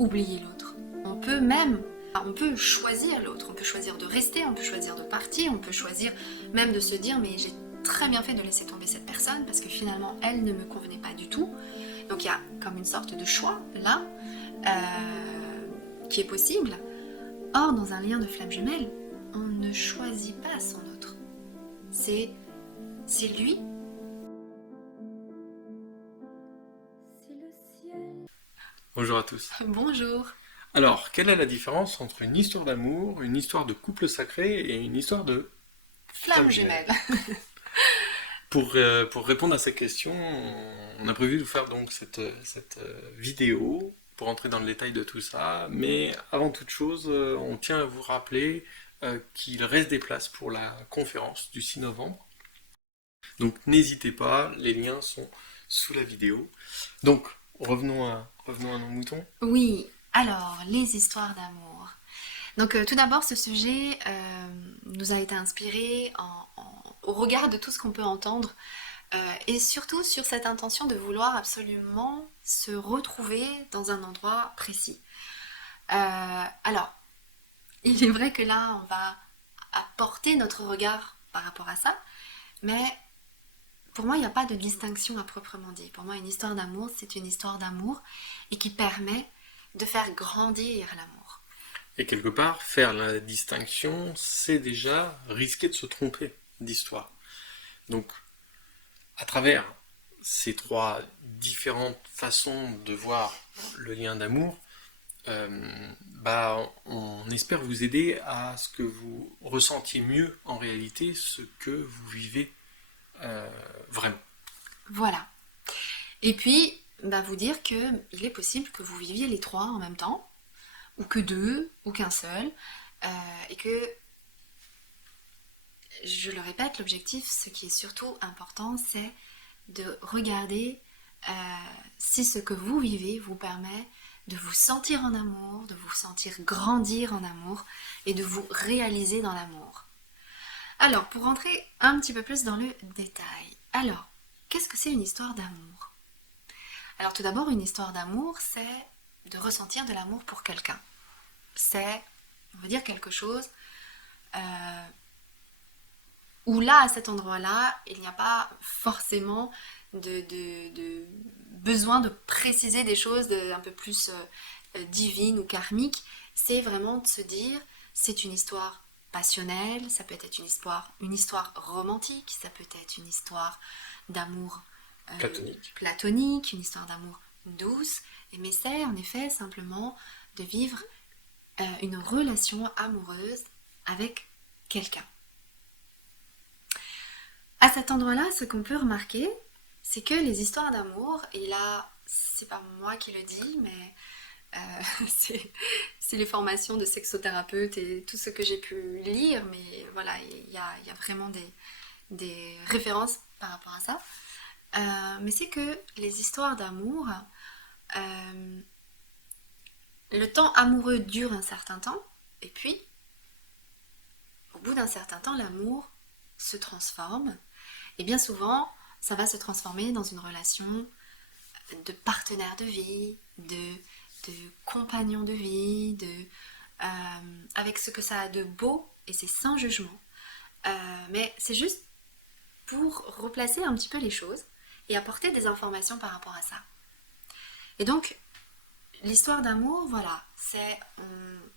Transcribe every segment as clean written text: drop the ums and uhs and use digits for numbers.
oublier l'autre. On peut choisir l'autre, on peut choisir de rester, on peut choisir de partir, on peut choisir même de se dire mais j'ai très bien fait de laisser tomber cette personne parce que finalement elle ne me convenait pas du tout. Donc il y a comme une sorte de choix là qui est possible. Or dans un lien de flamme jumelle, on ne choisit pas son autre. C'est lui. Bonjour à tous. Bonjour. Alors, quelle est la différence entre une histoire d'amour, une histoire de couple sacré et une histoire de Flamme jumelle. Pour répondre à ces questions, on a prévu de faire donc cette vidéo pour entrer dans le détail de tout ça. Mais avant toute chose, on tient à vous rappeler qu'il reste des places pour la conférence du 6 novembre. Donc n'hésitez pas, les liens sont sous la vidéo. Donc, revenons à nos moutons. Oui, alors les histoires d'amour. Donc tout d'abord, ce sujet nous a été inspiré au regard de tout ce qu'on peut entendre et surtout sur cette intention de vouloir absolument se retrouver dans un endroit précis. Alors, il est vrai que là, on va apporter notre regard par rapport à ça, mais pour moi, il n'y a pas de distinction à proprement dit. Pour moi, une histoire d'amour, c'est une histoire d'amour et qui permet de faire grandir l'amour. Et quelque part, faire la distinction, c'est déjà risquer de se tromper d'histoire. Donc, à travers ces trois différentes façons de voir le lien d'amour, on espère vous aider à ce que vous ressentiez mieux en réalité ce que vous vivez vraiment. Voilà. Et puis, vous dire qu'il est possible que vous viviez les trois en même temps, ou que deux, ou qu'un seul, et que, je le répète, l'objectif, ce qui est surtout important, c'est de regarder si ce que vous vivez vous permet de vous sentir en amour, de vous sentir grandir en amour, et de vous réaliser dans l'amour. Alors, pour rentrer un petit peu plus dans le détail, alors, qu'est-ce que c'est une histoire d'amour ? Alors tout d'abord, une histoire d'amour, c'est de ressentir de l'amour pour quelqu'un. C'est, on va dire, quelque chose où là, à cet endroit-là, il n'y a pas forcément de besoin de préciser des choses un peu plus divines ou karmiques. C'est vraiment de se dire, c'est une histoire passionnelle, ça peut être une histoire romantique, ça peut être une histoire d'amour platonique, une histoire d'amour douce, mais c'est en effet simplement de vivre une relation amoureuse avec quelqu'un. À cet endroit-là, ce qu'on peut remarquer, c'est que les histoires d'amour, et là, c'est pas moi qui le dis, mais c'est les formations de sexothérapeute et tout ce que j'ai pu lire, mais voilà, il y a vraiment des références par rapport à ça. Mais c'est que les histoires d'amour, le temps amoureux dure un certain temps, et puis, au bout d'un certain temps, l'amour se transforme, et bien souvent, ça va se transformer dans une relation de partenaire de vie, de compagnon de vie, avec ce que ça a de beau, et c'est sans jugement. Mais c'est juste pour replacer un petit peu les choses et apporter des informations par rapport à ça. Et donc, l'histoire d'amour, voilà, c'est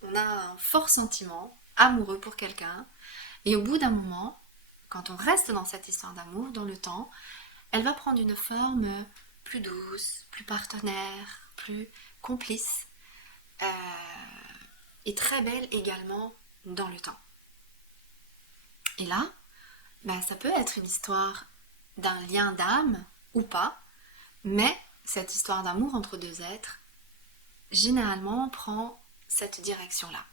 on a un fort sentiment amoureux pour quelqu'un, et au bout d'un moment, quand on reste dans cette histoire d'amour, dans le temps, elle va prendre une forme plus douce, plus partenaire, plus complice, et très belle également dans le temps. Et là, ça peut être une histoire d'un lien d'âme ou pas, mais cette histoire d'amour entre deux êtres, généralement, prend cette direction-là.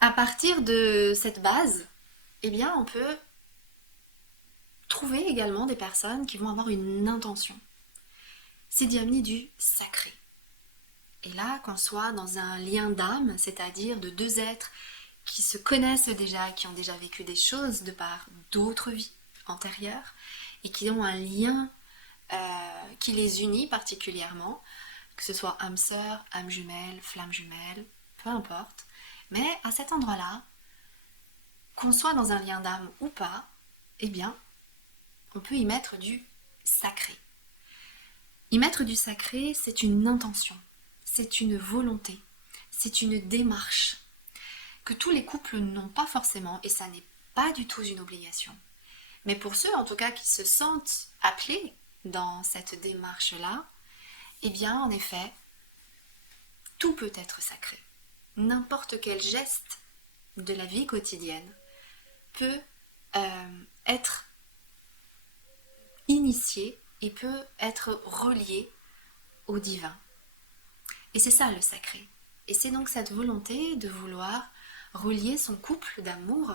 À partir de cette base, eh bien, on peut trouver également des personnes qui vont avoir une intention. C'est d'y amener du sacré. Et là, qu'on soit dans un lien d'âme, c'est-à-dire de deux êtres qui se connaissent déjà, qui ont déjà vécu des choses de par d'autres vies antérieures, et qui ont un lien qui les unit particulièrement, que ce soit âme sœur, âme jumelle, flamme jumelle, peu importe. Mais à cet endroit-là, qu'on soit dans un lien d'âme ou pas, eh bien, on peut y mettre du sacré. Y mettre du sacré, c'est une intention, c'est une volonté, c'est une démarche que tous les couples n'ont pas forcément, et ça n'est pas du tout une obligation. Mais pour ceux en tout cas qui se sentent appelés dans cette démarche-là, eh bien en effet, tout peut être sacré. N'importe quel geste de la vie quotidienne peut être initié et peut être relié au divin. Et c'est ça le sacré. Et c'est donc cette volonté de vouloir relier son couple d'amour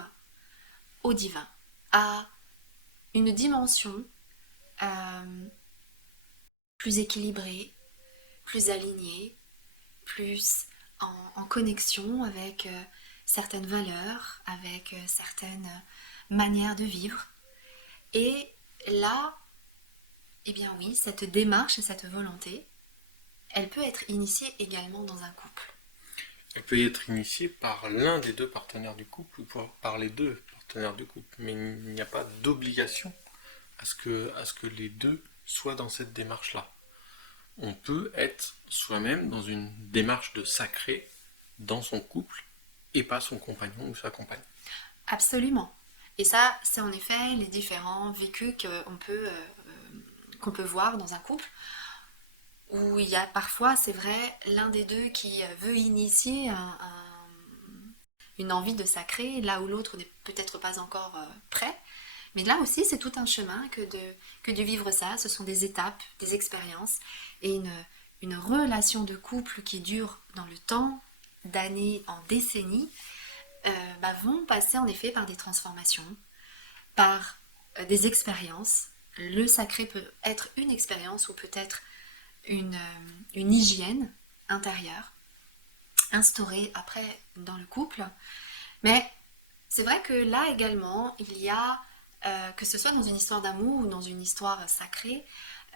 au divin, à une dimension plus équilibrée, plus alignée, plus en connexion avec certaines valeurs, avec certaines manières de vivre. Et là, eh bien oui, cette démarche et cette volonté, elle peut être initiée également dans un couple. Elle peut être initiée par l'un des deux partenaires du couple ou par les deux partenaires du couple, mais il n'y a pas d'obligation à ce que les deux soient dans cette démarche-là. On peut être soi-même dans une démarche de sacré dans son couple et pas son compagnon ou sa compagne. Absolument. Et ça, c'est en effet les différents vécus qu'on peut voir dans un couple, où il y a parfois, c'est vrai, l'un des deux qui veut initier une envie de sacré, là où l'autre n'est peut-être pas encore prêt. Mais là aussi, c'est tout un chemin que de vivre ça. Ce sont des étapes, des expériences, et une relation de couple qui dure dans le temps, d'années en décennies, vont passer en effet par des transformations, par des expériences. Le sacré peut être une expérience ou peut-être une hygiène intérieure instaurée après dans le couple. Mais c'est vrai que là également, il y a, que ce soit dans une histoire d'amour ou dans une histoire sacrée,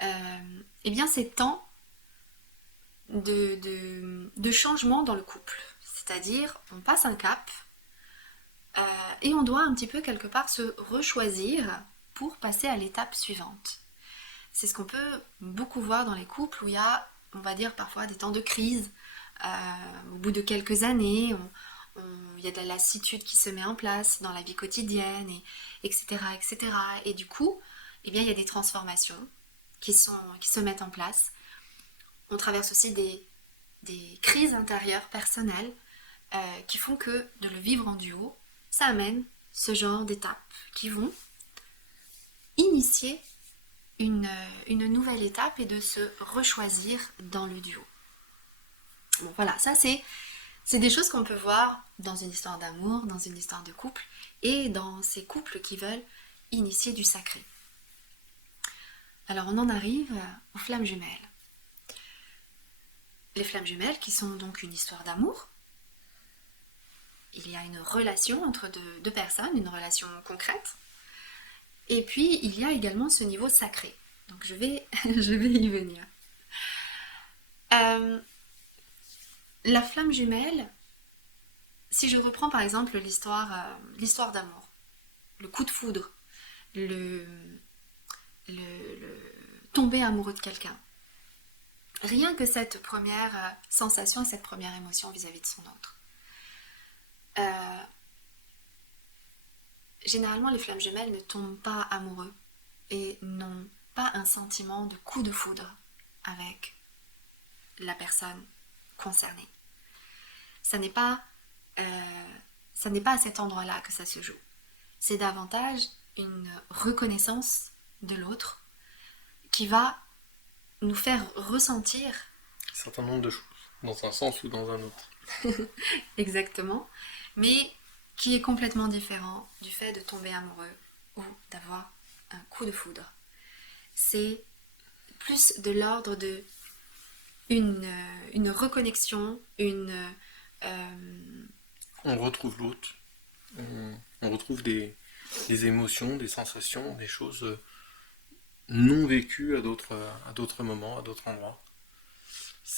eh bien ces temps de changement dans le couple. C'est-à-dire, on passe un cap et on doit un petit peu quelque part se rechoisir pour passer à l'étape suivante. C'est ce qu'on peut beaucoup voir dans les couples où il y a, on va dire parfois des temps de crise. Au bout de quelques années, il y a de la lassitude qui se met en place dans la vie quotidienne, etc., etc. Et du coup, eh bien, il y a des transformations qui se mettent en place. On traverse aussi des crises intérieures personnelles qui font que de le vivre en duo, ça amène ce genre d'étapes qui vont initier une nouvelle étape et de se rechoisir dans le duo. Bon voilà, ça c'est des choses qu'on peut voir dans une histoire d'amour, dans une histoire de couple et dans ces couples qui veulent initier du sacré. Alors on en arrive aux flammes jumelles. Les flammes jumelles qui sont donc une histoire d'amour. Il y a une relation entre deux personnes, une relation concrète. Et puis il y a également ce niveau sacré. Donc je vais y venir. La flamme jumelle, si je reprends par exemple l'histoire d'amour, le coup de foudre, le tomber amoureux de quelqu'un, rien que cette première sensation et cette première émotion vis-à-vis de son autre. Généralement, les flammes jumelles ne tombent pas amoureux et n'ont pas un sentiment de coup de foudre avec la personne concernée. Ça n'est pas à cet endroit-là que ça se joue. C'est davantage une reconnaissance de l'autre qui va nous faire ressentir Un certain nombre de choses, dans un sens ou dans un autre. exactement, mais qui est complètement différent du fait de tomber amoureux ou d'avoir un coup de foudre. C'est plus de l'ordre de une reconnexion, On retrouve l'autre, on retrouve des émotions, des sensations, des choses non vécues à d'autres moments, à d'autres endroits.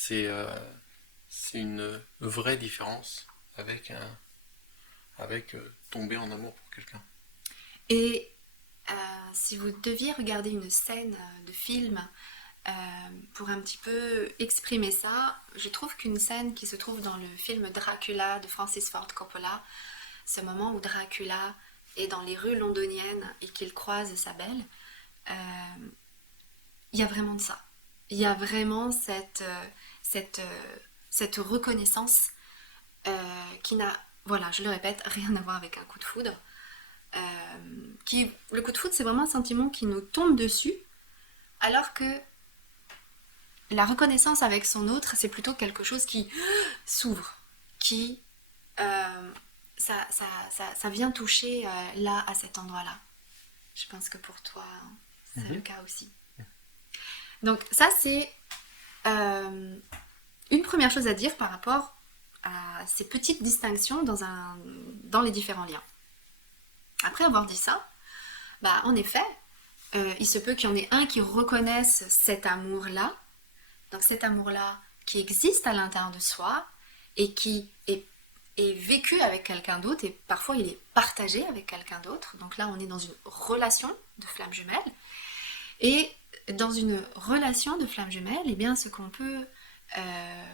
c'est une vraie différence avec tomber en amour pour quelqu'un. Et si vous deviez regarder une scène de film euh, pour un petit peu exprimer ça, je trouve qu'une scène qui se trouve dans le film Dracula de Francis Ford Coppola, ce moment où Dracula est dans les rues londoniennes et qu'il croise sa belle, euh, il y a vraiment de ça. Il y a vraiment cette, cette reconnaissance qui n'a, voilà, je le répète, rien à voir avec un coup de foudre. Le coup de foudre, c'est vraiment un sentiment qui nous tombe dessus, alors que la reconnaissance avec son autre, c'est plutôt quelque chose qui s'ouvre, qui euh, ça vient toucher là, à cet endroit-là. Je pense que pour toi, c'est le Mhm. cas aussi. Donc ça, c'est euh, une première chose à dire par rapport à ces petites distinctions dans les différents liens. Après avoir dit ça, bah, en effet, il se peut qu'il y en ait un qui reconnaisse cet amour-là, donc cet amour-là qui existe à l'intérieur de soi et est vécu avec quelqu'un d'autre et parfois il est partagé avec quelqu'un d'autre. Donc là, on est dans une relation de flamme jumelle. Et dans une relation de flamme jumelle, eh bien, ce qu'on peut euh,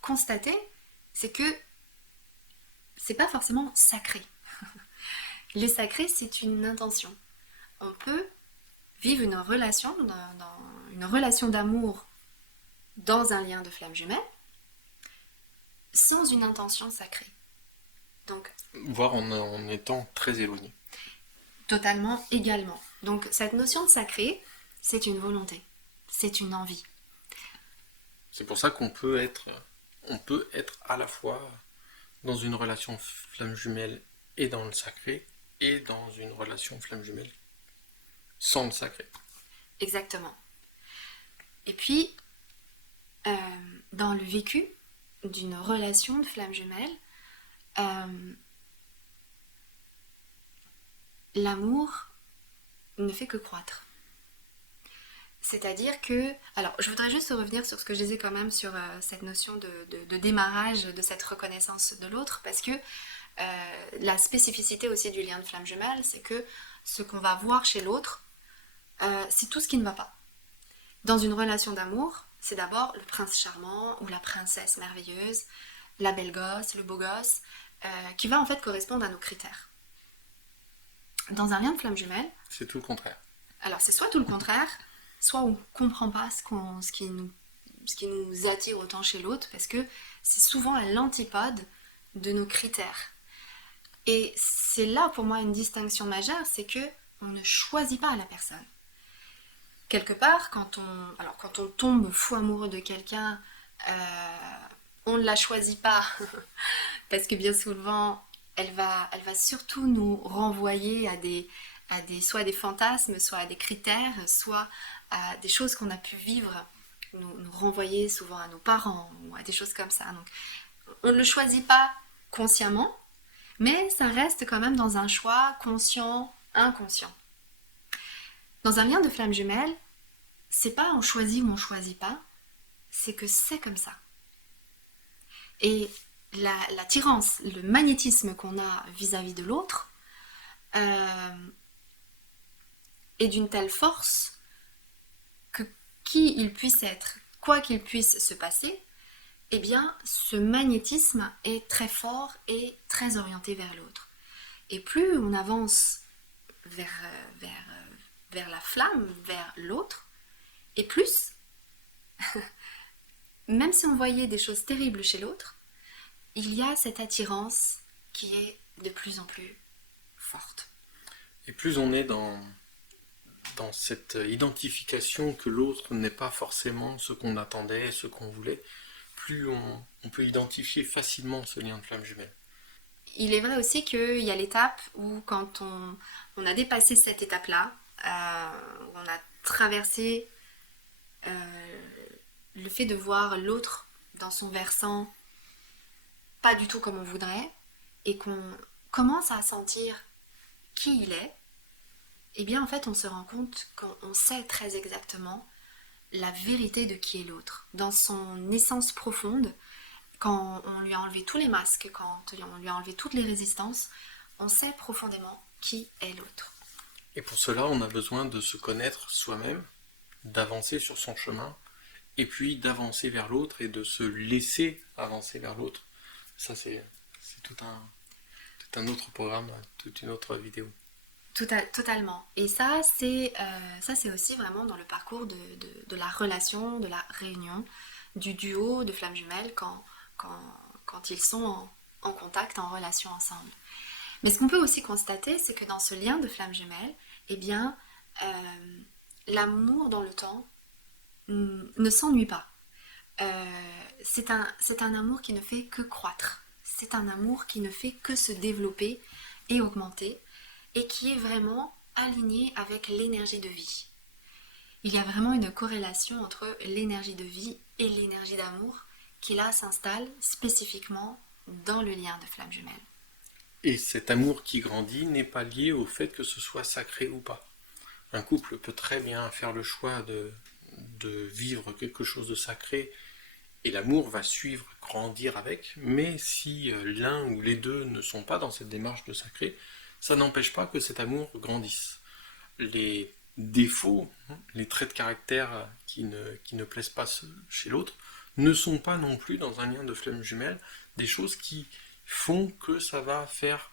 constater, c'est que c'est pas forcément sacré. Le sacré, c'est une intention. On peut vivre une relation d'amour dans un lien de flamme jumelle sans une intention sacrée. Donc, Voire en étant très éloigné. totalement également. Donc, cette notion de sacré, c'est une volonté, c'est une envie. C'est pour ça on peut être à la fois dans une relation flamme jumelle et dans le sacré, et dans une relation flamme jumelle sans le sacré. Exactement. Et puis, euh, dans le vécu d'une relation de flamme jumelle, euh, l'amour ne fait que croître. C'est-à-dire que... Alors, je voudrais juste revenir sur ce que je disais quand même sur cette notion de démarrage de cette reconnaissance de l'autre, parce que la spécificité aussi du lien de flamme jumelle, c'est que ce qu'on va voir chez l'autre, c'est tout ce qui ne va pas. Dans une relation d'amour, c'est d'abord le prince charmant ou la princesse merveilleuse, la belle gosse, le beau gosse, qui va en fait correspondre à nos critères. Dans un lien de flamme jumelle, C'est tout le contraire. alors c'est soit tout le contraire, soit on ne comprend pas ce qui nous attire autant chez l'autre, parce que c'est souvent à l'antipode de nos critères. Et c'est là pour moi une distinction majeure, c'est que on ne choisit pas la personne. Quelque part, quand on tombe fou amoureux de quelqu'un, on ne la choisit pas, parce que bien souvent, elle va surtout nous renvoyer soit à des fantasmes, soit à des critères, soit à des choses qu'on a pu vivre, nous renvoyer souvent à nos parents ou à des choses comme ça. Donc, on ne le choisit pas consciemment, mais ça reste quand même dans un choix conscient, inconscient. Dans un lien de flamme jumelle, c'est pas on choisit ou on choisit pas, c'est que c'est comme ça. Et l'attirance, le magnétisme qu'on a vis-à-vis de l'autre est d'une telle force que qui il puisse être, quoi qu'il puisse se passer, eh bien, ce magnétisme est très fort et très orienté vers l'autre. Et plus on avance vers, vers, vers la flamme, vers l'autre, et plus, même si on voyait des choses terribles chez l'autre, il y a cette attirance qui est de plus en plus forte. Et plus on est dans cette identification que l'autre n'est pas forcément ce qu'on attendait, ce qu'on voulait, plus on peut identifier facilement ce lien de flamme jumelle. Il est vrai aussi qu'il y a l'étape où quand on a dépassé cette étape-là, on a traversé euh, le fait de voir l'autre dans son versant pas du tout comme on voudrait, et qu'on commence à sentir qui il est, eh bien en fait on se rend compte qu'on sait très exactement la vérité de qui est l'autre, dans son essence profonde. Quand on lui a enlevé tous les masques, quand on lui a enlevé toutes les résistances, on sait profondément qui est l'autre. Et pour cela, on a besoin de se connaître soi-même, d'avancer sur son chemin, et puis d'avancer vers l'autre et de se laisser avancer vers l'autre. Ça, c'est tout un autre programme, toute une autre vidéo. Totalement. Et ça, c'est aussi vraiment dans le parcours de la relation, de la réunion, du duo de flammes jumelles quand ils sont en contact, en relation ensemble. Mais ce qu'on peut aussi constater, c'est que dans ce lien de flammes jumelles, eh bien, l'amour dans le temps ne s'ennuie pas. C'est un amour qui ne fait que croître. C'est un amour qui ne fait que se développer et augmenter, et qui est vraiment aligné avec l'énergie de vie. Il y a vraiment une corrélation entre l'énergie de vie et l'énergie d'amour qui là s'installe spécifiquement dans le lien de flammes jumelles. Et cet amour qui grandit n'est pas lié au fait que ce soit sacré ou pas. Un couple peut très bien faire le choix de vivre quelque chose de sacré et l'amour va suivre, grandir avec, mais si l'un ou les deux ne sont pas dans cette démarche de sacré, ça n'empêche pas que cet amour grandisse. Les défauts, les traits de caractère qui ne plaisent pas chez l'autre, ne sont pas non plus dans un lien de flamme jumelle des choses qui font que ça va faire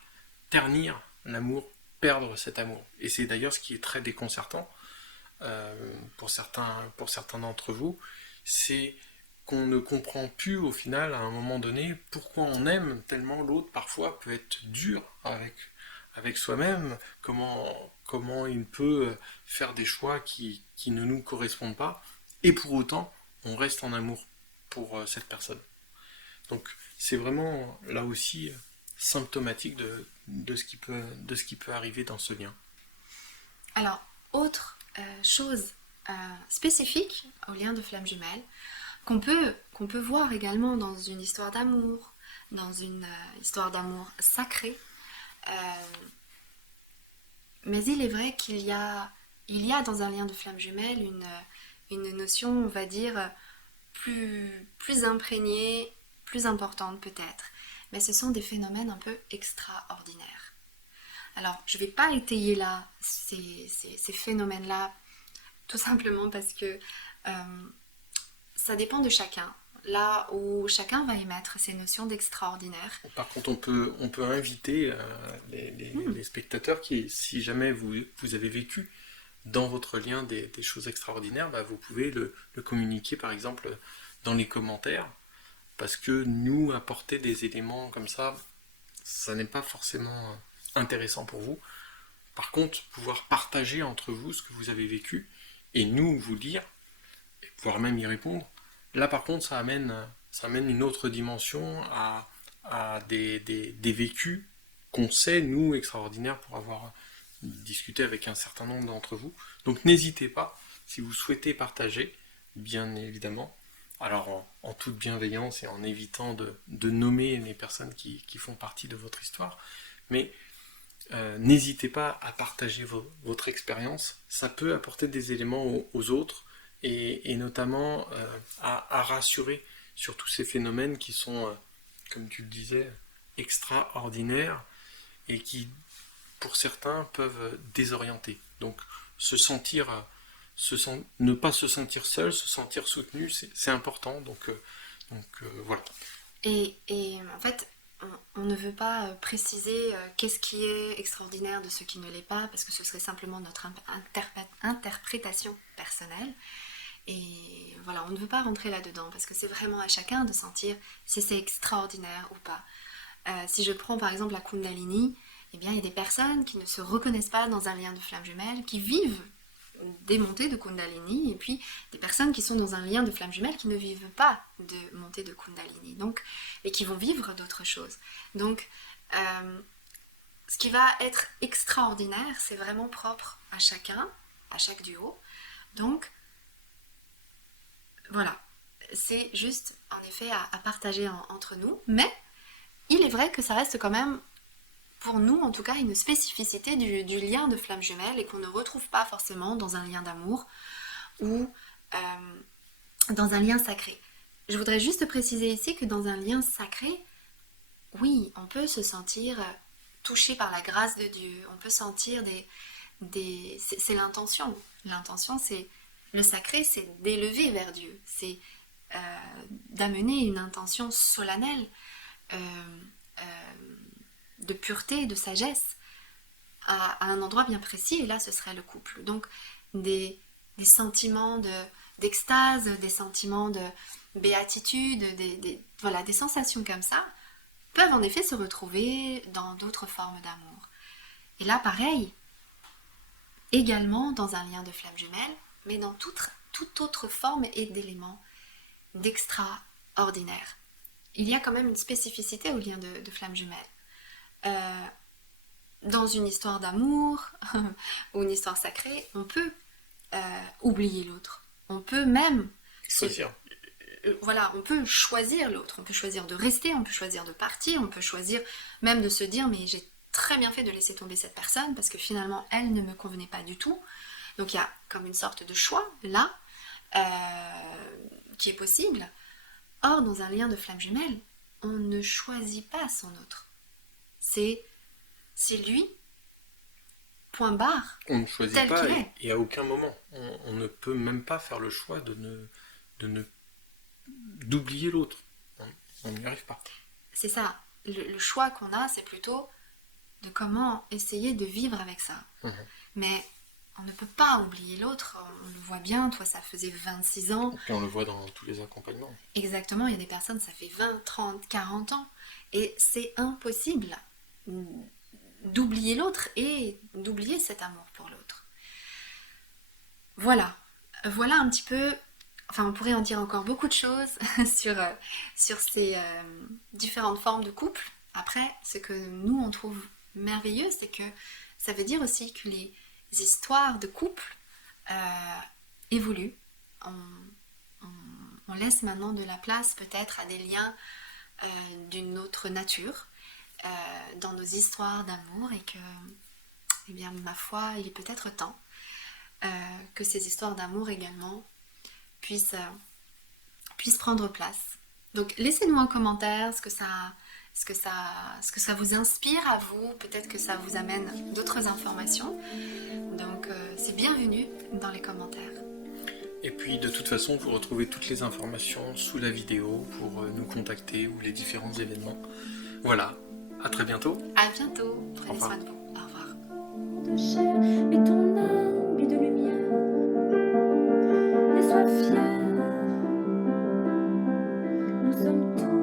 ternir l'amour, perdre cet amour. Et c'est d'ailleurs ce qui est très déconcertant pour certains d'entre vous, c'est qu'on ne comprend plus au final à un moment donné pourquoi on aime tellement l'autre parfois peut être dur avec soi-même, comment il peut faire des choix qui ne nous correspondent pas, et pour autant, on reste en amour pour cette personne. Donc c'est vraiment là aussi symptomatique de ce qui peut arriver dans ce lien. Alors, autre chose spécifique au lien de flammes jumelles, qu'on peut voir également dans une histoire d'amour, dans une histoire d'amour sacrée, mais il est vrai qu'il y a dans un lien de flammes jumelles une notion, on va dire, plus imprégnée, plus importante peut-être. Mais ce sont des phénomènes un peu extraordinaires. Alors, je ne vais pas étayer là ces phénomènes-là, tout simplement parce que ça dépend de chacun. Là où chacun va émettre ces notions d'extraordinaire. Par contre, on peut inviter les spectateurs qui, si jamais vous avez vécu dans votre lien des choses extraordinaires, bah, vous pouvez le communiquer par exemple dans les commentaires, parce que nous apporter des éléments comme ça n'est pas forcément intéressant pour vous. Par contre, pouvoir partager entre vous ce que vous avez vécu et nous vous lire, et pouvoir même y répondre, là par contre ça amène une autre dimension à des vécus qu'on sait, nous, extraordinaires, pour avoir discuté avec un certain nombre d'entre vous. Donc n'hésitez pas, si vous souhaitez partager, bien évidemment, alors en toute bienveillance et en évitant de nommer les personnes qui font partie de votre histoire, mais n'hésitez pas à partager votre expérience, ça peut apporter des éléments aux autres, et notamment à rassurer sur tous ces phénomènes qui sont, comme tu le disais, extraordinaires, et qui, pour certains, peuvent désorienter. Donc ne pas se sentir seul, se sentir soutenu, c'est important, donc voilà. Et en fait, on ne veut pas préciser qu'est-ce qui est extraordinaire de ce qui ne l'est pas, parce que ce serait simplement notre interprétation personnelle. Et voilà, on ne veut pas rentrer là-dedans, parce que c'est vraiment à chacun de sentir si c'est extraordinaire ou pas. Si je prends par exemple la Kundalini, eh bien il y a des personnes qui ne se reconnaissent pas dans un lien de flamme jumelle, qui vivent des montées de Kundalini, et puis des personnes qui sont dans un lien de flamme jumelle qui ne vivent pas de montée de Kundalini, donc, et qui vont vivre d'autres choses. Donc, ce qui va être extraordinaire, c'est vraiment propre à chacun, à chaque duo. Donc, voilà, c'est juste en effet à partager entre nous, mais il est vrai que ça reste quand même, pour nous en tout cas, une spécificité du lien de flamme jumelle, et qu'on ne retrouve pas forcément dans un lien d'amour où dans un lien sacré. Je voudrais juste préciser ici que dans un lien sacré, oui, on peut se sentir touché par la grâce de Dieu, on peut sentir c'est l'intention. L'intention, c'est le sacré, c'est d'élever vers Dieu, c'est d'amener une intention solennelle euh, euh, de pureté, de sagesse à un endroit bien précis, et là ce serait le couple. Donc des sentiments d'extase, des sentiments de béatitude, voilà, des sensations comme ça peuvent en effet se retrouver dans d'autres formes d'amour. Et là pareil, également dans un lien de flamme jumelle, mais dans toute autre forme et d'éléments d'extraordinaire. Il y a quand même une spécificité au lien de flamme jumelle. Dans une histoire d'amour ou une histoire sacrée, on peut oublier l'autre. On peut même Choisir. Voilà, on peut choisir l'autre. On peut choisir de rester, on peut choisir de partir, on peut choisir même de se dire mais j'ai très bien fait de laisser tomber cette personne parce que finalement elle ne me convenait pas du tout. Donc il y a comme une sorte de choix là qui est possible. Or dans un lien de flamme jumelle, on ne choisit pas son autre. C'est lui, point barre, On ne choisit tel pas qu'il est. et à aucun moment. On ne peut même pas faire le choix d'oublier l'autre. On n'y arrive pas. C'est ça. Le choix qu'on a, c'est plutôt de comment essayer de vivre avec ça. Mais on ne peut pas oublier l'autre. On le voit bien, toi ça faisait 26 ans. Et puis on le voit dans tous les accompagnements. Exactement, il y a des personnes, ça fait 20, 30, 40 ans. Et c'est impossible d'oublier l'autre et d'oublier cet amour pour l'autre. Voilà. Voilà un petit peu... Enfin, on pourrait en dire encore beaucoup de choses sur ces différentes formes de couple. Après, ce que nous, on trouve merveilleux, c'est que ça veut dire aussi que les histoires de couple évoluent. On laisse maintenant de la place peut-être à des liens d'une autre nature dans nos histoires d'amour et que, eh bien, ma foi, il est peut-être temps que ces histoires d'amour également puissent prendre place. Donc laissez-nous en commentaire ce que ça vous inspire à vous, peut-être que ça vous amène d'autres informations. Donc c'est bienvenu dans les commentaires. Et puis de toute façon, vous retrouvez toutes les informations sous la vidéo pour nous contacter ou les différents événements. Voilà, à très bientôt. À bientôt, prenez revoir. soin de vous. Au revoir. De chair, mais ton âme est de lumière, et sois fier. Nous sommes tous